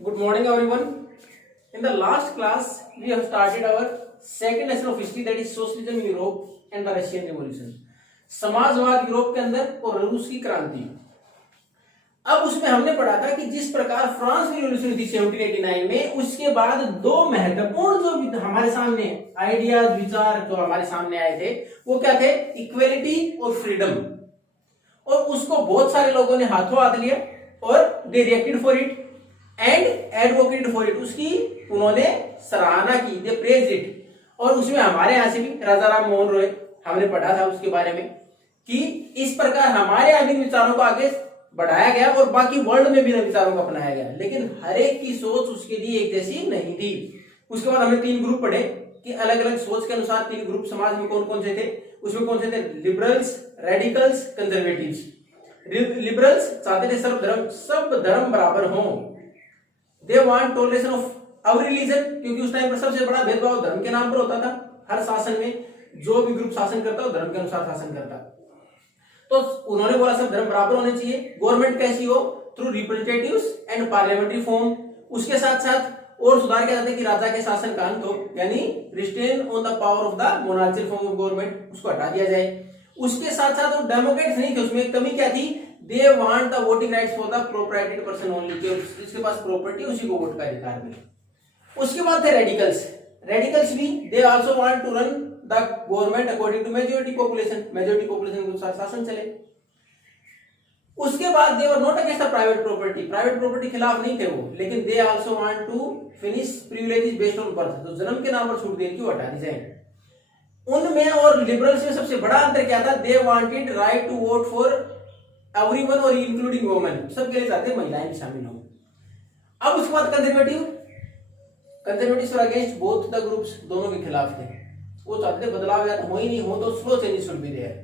Good morning, everyone. In the last class, we have started our second lesson of history, that is socialism in Europe and the Russian Revolution. समाजवाद Europe के अंदर और रूस की क्रांति। अब उसमें हमने पढ़ा था कि जिस प्रकार फ्रांस की रिवॉल्यूशन हुई थी 1789 में, उसके बाद दो महत्वपूर्ण जो हमारे सामने आइडियाज विचार जो हमारे सामने आए थे वो क्या थे? इक्वेलिटी और फ्रीडम। और उसको बहुत सारे लोगों ने हाथों हाथ लिया और they reacted for it and advocated for it. उसकी उन्होंने सराहना की, दे प्रेज इट। और उसमें हमारे यहां से भी राजा राम मोहन रॉय, हमने पढ़ा था उसके बारे में कि इस प्रकार हमारे यहाँ भी विचारों को आगे बढ़ाया गया और बाकी वर्ल्ड में भी विचारों को अपनाया गया, लेकिन हर एक की सोच उसके लिए एक जैसी नहीं थी। उसके बाद हमने तीन ग्रुप पढ़े कि अलग अलग सोच के अनुसार तीन ग्रुप समाज में कौन कौन से थे। उसमें कौन से थे? Liberals, radicals, conservatives. लिबरल्स चाहते थे सब धर्म बराबर हों। They want toleration of our religion, क्योंकि उस टाइम पर सबसे बड़ा भेदभाव धर्म के नाम पर होता था। हर शासन में जो भी ग्रुप शासन करता है धर्म के अनुसार शासन करता। तो उन्होंने बोला सब धर्म बराबर होने चाहिए। गवर्नमेंट कैसी हो? Through representatives and parliamentary form. उसके साथ साथ और सुधार किया जाता है कि राजा के शासन का अंत हो, यानी restrain on the power of the monarchial form of government, उसको हटा दिया जाए। उसके साथ साथ वो डेमोक्रेट्स नहीं थे, उसमें कमी क्या थी? They want the voting rights for the proprietied person only, जिसके पास प्रॉपर्टी उसी को वोट का अधिकार मिले। उसके बाद थे रेडिकल्स। रेडिकल्स भी they also want to run the government according to majority population के अनुसार शासन चले। उसके बाद they were not against the private property खिलाफ नहीं थे वो, लेकिन they also want to finish privileges based on birth, तो जन्म के नाम पर छूट देने की हटा दी जाए। उनमें और लिबरल्स में सबसे बड़ा अंतर क्या था? They wanted right to vote for everyone और इंक्लूडिंग वुमेन, सबके लिए चाहते महिलाएं भी शामिल हो। अब उसके बाद conservatives against both the groups, दोनों के खिलाफ थे। वो चाहते बदलाव या तो हो ही नहीं हो तो slow changes should be there.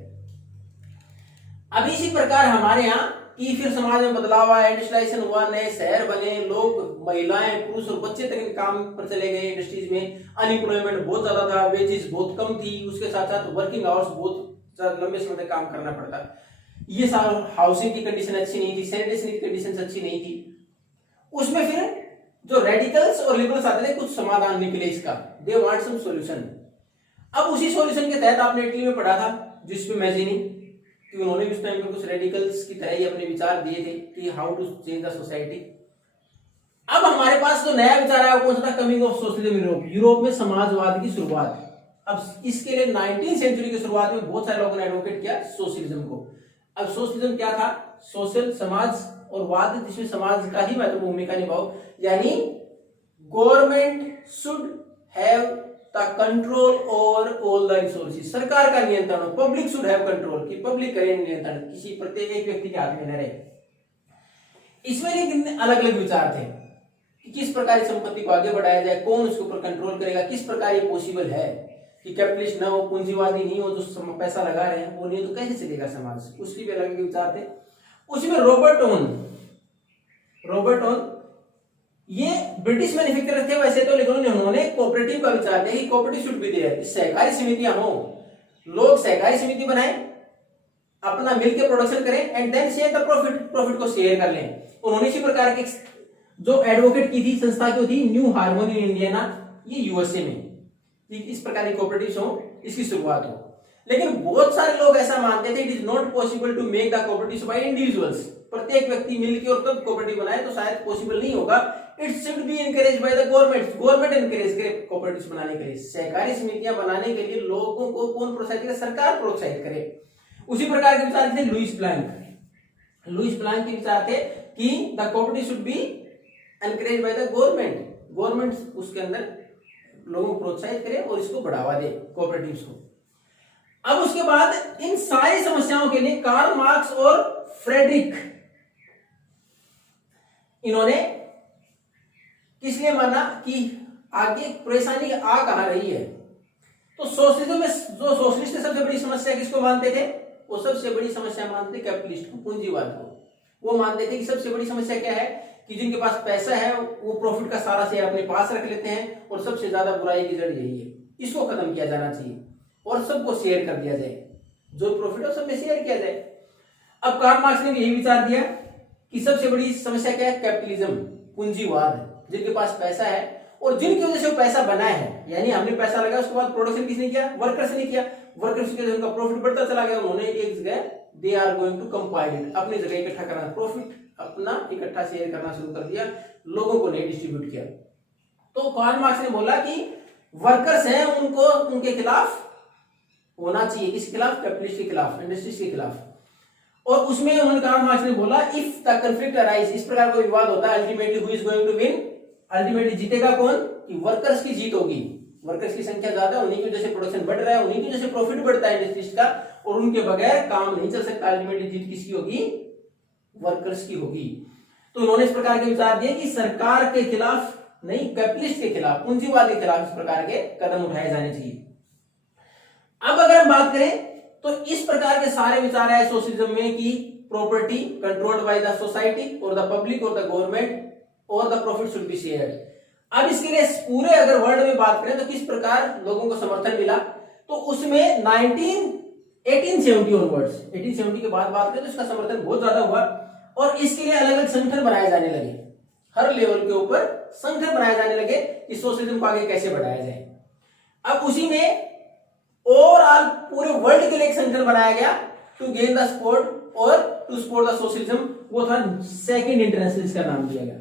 अब इसी प्रकार हमारे यहाँ की फिर समाज में बदलाव आया, इंडस्ट्रियलाइजेशन हुआ, नए शहर बने, लोग महिलाएं पुरुष और बच्चे तक काम पर चले गए इंडस्ट्रीज में। अनएम्प्लॉयमेंट बहुत ज्यादा था, वेजेस बहुत कम थी, उसके साथ साथ वर्किंग आवर्स बहुत लंबे समय तक काम करना पड़ता। ये सारा हाउसिंग की कंडीशन अच्छी नहीं थी, सैनिटेशन की कंडीशन अच्छी नहीं थी। उसमें फिर जो रेडिकल्स और लिबरल्स आते थे कुछ समाधान निकले इसका, दे वांट सम सॉल्यूशन। अब उसी सॉल्यूशन के तहत आपने इटली में पढ़ा था जिसपे मैजिनी, कि उन्होंने भी उस टाइम में कुछ रेडिकल्स की तरह ही अपने विचार दिए थे कि how to change the society. अब हमारे पास जो नया विचार आया वो कौन सा था? Coming of socialism Europe, Europe में समाजवाद की शुरुआत। अब इसके लिए 19वीं सेंचुरी की शुरुआत में बहुत सारे लोगों ने एडवोकेट किया सोशलिज्म को। अब सोशलिज्म क्या था? सोशल समाज और वाद जिसमें समाज का ही महत्वपूर्ण भूमिका निभाओ, यानी government should have the control over all the resources, सरकार का नियंत्रण हो। पब्लिक शुड हैव कंट्रोल, कि पब्लिक करे नियंत्रण, किसी प्रत्येक एक व्यक्ति के हाथ में न रहे। इसमें लेकिन अलग अलग विचार थे कि किस प्रकार संपत्ति को आगे बढ़ाया जाए, कौन उसके ऊपर कंट्रोल करेगा, किस प्रकार ये पॉसिबल है कि कैपिटलिस्ट ना हो, पूंजीवादी नहीं हो, जो पैसा लगा रहे हैं वो नहीं, तो कैसे चलेगा समाज? उसके भी अलग अलग विचार थे। उसमें रॉबर्ट ओन ये ब्रिटिश मैन्युफैक्चरर थे वैसे तो, लेकिन उन्होंने कोऑपरेटिव का विचार दिया कि कोऑपरेटिव शुड बी देयर, सहकारी समितियां हो, लोग सहकारी समिति बनाएं, अपना मिलकर प्रोडक्शन करें and then share the profit को शेयर कर लें। उन्होंने इसी प्रकार की जो एडवोकेट की थी संस्था की थी न्यू हार्मोनी इन इंडियाना, ये यूएसए में, इस प्रकार की कोऑपरेटिव्स हो, इसकी शुरुआत हो। लेकिन बहुत सारे लोग ऐसा मानते थे it is not possible to make the cooperatives by individuals, प्रत्येक व्यक्ति मिलकर और तब कोऑपरेटिव बनाए तो शायद पॉसिबल नहीं होगा। It should be encourage by the government encourage करे कोऑपरेटिव्स बनाने के लिए, सहकारी समितियां बनाने के लिए लोगों को कौन प्रोत्साहित करे? सरकार प्रोत्साहित करे। उसी प्रकार के विचार थे लुईस प्लांक के विचार थे कि the cooperative should be encourage by the government उसके अंदर लोगों को प्रोत्साहित करे और इसको बढ़ावा दे कोऑपरेटिव्स को। अब उसके बाद इन सारी समस्याओं के लिए कार्ल मार्क्स और फ्रेडरिक, इन्होंने किस लिए माना कि आगे परेशानी आ कहां रही है? तो सोशलिज्म में जो सोशलिस्ट सबसे बड़ी समस्या किसको मानते थे? वो सबसे बड़ी समस्या मानते थे कैपिटलिस्ट को, पूंजीवाद को। वो मानते थे कि सबसे बड़ी समस्या क्या है कि जिनके पास पैसा है वो प्रॉफिट का सारा शेयर अपने पास रख लेते हैं, और सबसे ज्यादा बुराई की जड़ यही है। इसको खत्म किया जाना चाहिए और सबको शेयर कर दिया जाए, जो प्रॉफिट है सब में शेयर किया जाए। अब कार्ल मार्क्स ने भी यही विचार दिया कि सबसे बड़ी समस्या क्या है? कैपिटलिज्म। पूंजीवाद, जिनके पास पैसा है और जिनकी वजह से वो पैसा बना है, यानी हमने पैसा लगाया उसके बाद प्रोडक्शन किसने किया, वर्कर्स ने किया, वर्कर्स की वजह से उनका प्रॉफिट बढ़ता चला गया, उन्होंने एक जगह they are going to compile it, अपनी जगह इकट्ठा करना, प्रॉफिट अपना इकट्ठा शेयर करना शुरू कर दिया, लोगों को नहीं डिस्ट्रीब्यूट किया। तो कार्ल मार्क्स ने बोला कि वर्कर्स हैं उनको उनके खिलाफ होना चाहिए, किसके खिलाफ, कैपिटलिस्ट के खिलाफ, इंडस्ट्रीज के खिलाफ। और उसमें उन्होंने कार्ल मार्क्स ने बोला इफ द कॉन्फ्लिक्ट अराइज, इस प्रकार का विवाद होता है, ultimately who is going to win, ultimately जीतेगा कौन, कि वर्कर्स की जीत होगी, वर्कर्स की संख्या ज्यादा, उन्हीं की वजह से प्रोडक्शन बढ़ रहा है, उन्हीं की वजह से प्रॉफिट बढ़ता है इंडस्ट्रीज का, और उनके बगैर काम नहीं चल सकता, अल्टीमेटली जीत किसकी होगी, वर्कर्स की होगी। तो उन्होंने इस प्रकार के विचार दिए कि सरकार के खिलाफ नहीं, कैपिटलिस्ट के खिलाफ, पूंजीवाद के खिलाफ इस प्रकार के कदम उठाए जाने चाहिए। अब अगर हम बात करें तो इस प्रकार के सारे विचार है सोशलिज्म में कि property controlled by the society और द पब्लिक और द गवर्नमेंट और the profit should be shared. अब इसके लिए पूरे अगर वर्ल्ड में बात करें तो किस प्रकार लोगों को समर्थन मिला, तो उसमें 1870 ऑनवर्ड्स, 1870 के बाद बात करें तो इसका समर्थन बहुत ज्यादा हुआ और इसके लिए अलग अलग संगठन बनाए जाने लगे, हर लेवल के ऊपर संगठन बनाए जाने लगे कि सोशलिज्म को आगे कैसे बढ़ाया जाए। अब उसी में ओवरऑल पूरे वर्ल्ड के लिए एक संगठन बनाया गया टू गेन द सपोर्ट और टू सपोर्ट द सोशलिज्म, वो था सेकंड इंटरनेशनल, इसका नाम दिया गया।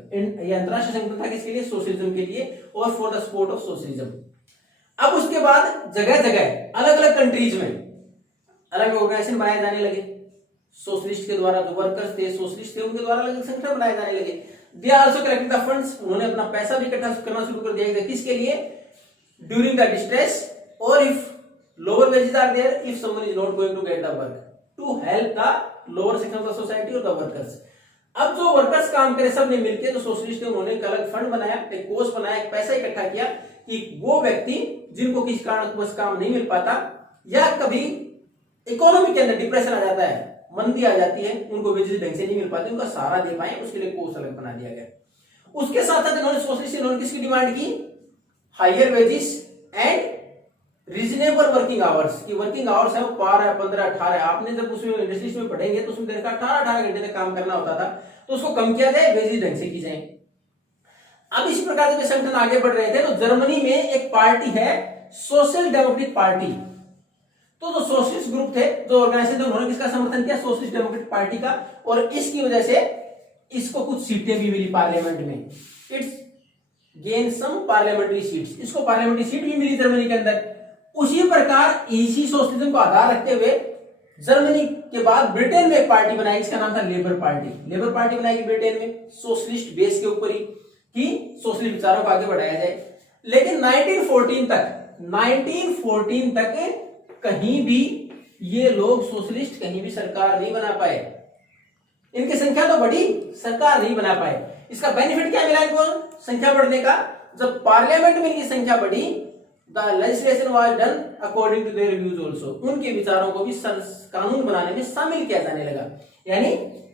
ये अंतरराष्ट्रीय संगठन था किसके लिए, सोशलिज्म के लिए और for the support of socialism. अब उसके बाद जगह जगह अलग अलग कंट्रीज में अलग ऑर्गेनाइजेशन बनाए जाने लगे, सोशलिस्ट के द्वारा, जो वर्कर्स थे सोशलिस्ट थे उनके द्वारा अलग संगठन बनाए जाने लगे। They also collected the funds, उन्होंने अपना पैसा भी इकट्ठा करना शुरू कर दिया, किसके लिए, ड्यूरिंग द डिस्ट्रेस और if lower wages are there, if someone is not going to get the work, to help the lower section of the society और द वर्कर्स। अब जो वर्कर्स काम करे सब ने मिलकर, तो सोशलिस्ट ने उन्होंने एक अलग फंड बनाया, एक कोष बनाया, एक पैसा इकट्ठा किया कि वो व्यक्ति जिनको किसी कारणवश काम नहीं मिल पाता या कभी इकोनॉमी के अंदर डिप्रेशन आ जाता है, मंदी आ जाती है, उनको वेजेस ढंग से नहीं मिल पाते, उनका सहारा दे पाए, उसके लिए कोष अलग बना दिया गया। उसके साथ साथ इन्होंने सोशलिस्ट इन्होंने किसकी डिमांड की, higher wages and reasonable working hours, की वर्किंग आवर्स है वो 12, 15, 18, आपने जब उसमें इंडस्ट्रीज में पढ़ेंगे तो उसमें देखा 18 घंटे तक काम करना होता था, तो उसको कम किया जाए, वेजेस ढंग से की जाए। अब इस प्रकार के संगठन आगे बढ़ रहे थे तो जर्मनी में एक पार्टी है सोशल डेमोक्रेटिक पार्टी, तो जो सोशलिस्ट ग्रुप थे, जो ऑर्गेनाइजेशन थे, उन्होंने किसका समर्थन किया, सोशलिस्ट डेमोक्रेटिक पार्टी का, और इसकी वजह से इसको कुछ सीटें भी मिली पार्लियामेंट में, it's gain some parliamentary seats, इसको पार्लियामेंट्री सीट भी मिली जर्मनी के अंदर। उसी प्रकार इसी सोशलिज्म को आधार रखते हुए जर्मनी के बाद ब्रिटेन में एक पार्टी बनाई, इसका नाम था लेबर पार्टी। लेबर पार्टी बनाई ब्रिटेन में सोशलिस्ट बेस के ऊपर ही कि सोशलिस्ट विचारों को आगे बढ़ाया जाए। लेकिन 1914 तक कहीं भी ये लोग सोशलिस्ट कहीं भी सरकार नहीं बना पाए, इनकी संख्या तो बढ़ी, सरकार नहीं बना पाए। इसका बेनिफिट क्या मिला इनको संख्या बढ़ने का, जब पार्लियामेंट में इनकी संख्या बढ़ी, the legislation was done according to their views also, उनके विचारों को भी कानून बनाने में शामिल किया जाने लगा, यानी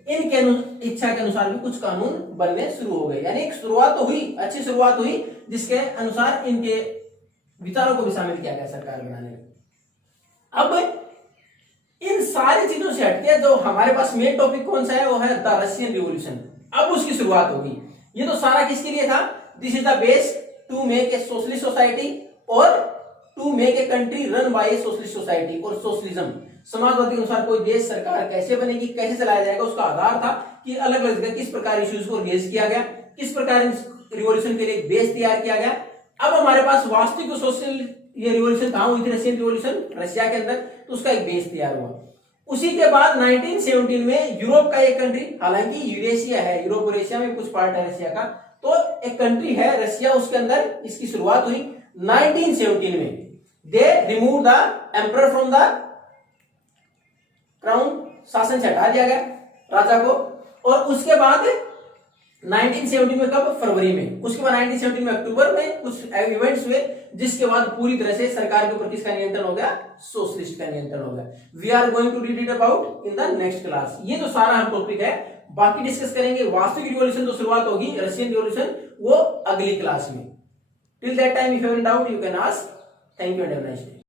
इनके इच्छा के अनुसार भी कुछ कानून बनने शुरू हो गए, यानी एक शुरुआत तो हुई, अच्छी शुरुआत हुई, जिसके अनुसार इनके विचारों को भी शामिल किया गया सरकार बनाने में। अब इन सारी चीजों से हटके जो हमारे पास मेन टॉपिक कौन सा है, वो है द रशियन रिवॉल्यूशन। अब उसकी शुरुआत होगी। ये तो सारा किसके लिए था, this is the base to make a socialist society और to make a country run by a socialist society, और सोशलिज्म समाजवादी के अनुसार कोई देश सरकार कैसे बनेगी, कैसे चलाया जाएगा, उसका आधार था कि अलग अलग जगह किस प्रकार इश्यूज को रेज किया गया, किस प्रकार रिवॉल्यूशन के लिए एक बेस तैयार किया गया। अब हमारे पास वास्तविक सोशल ये रिवॉल्यूशन कहां हुई थी, रशियन रिवॉल्यूशन रशिया के अंदर, तो उसका एक बेस तैयार हुआ। उसी के बाद 1917 में यूरोप का एक कंट्री, हालांकि यूरेशिया है, यूरोप और एशिया में कुछ पार्ट है रशिया का, तो एक कंट्री है रशिया, उसके अंदर इसकी शुरुआत हुई 1917 में। They remove the emperor from the crown, शासन से हटा दिया गया राजा को, और उसके बाद 1917 में कब, फरवरी में, उसके बाद 1917 में अक्टूबर में कुछ इवेंट्स हुए, जिसके बाद पूरी तरह से सरकार के ऊपर किसका नियंत्रण हो गया, सोशलिस्ट का नियंत्रण हो गया। We are going to read it about in the next class. ये तो सारा हम टॉपिक है, बाकी डिस्कस करेंगे वास्तविक रिवॉल्यूशन जो शुरुआत होगी रशियन रिवॉल्यूशन, वो अगली क्लास में। Till that time if you have any doubt you can ask. Thank you and have a nice day.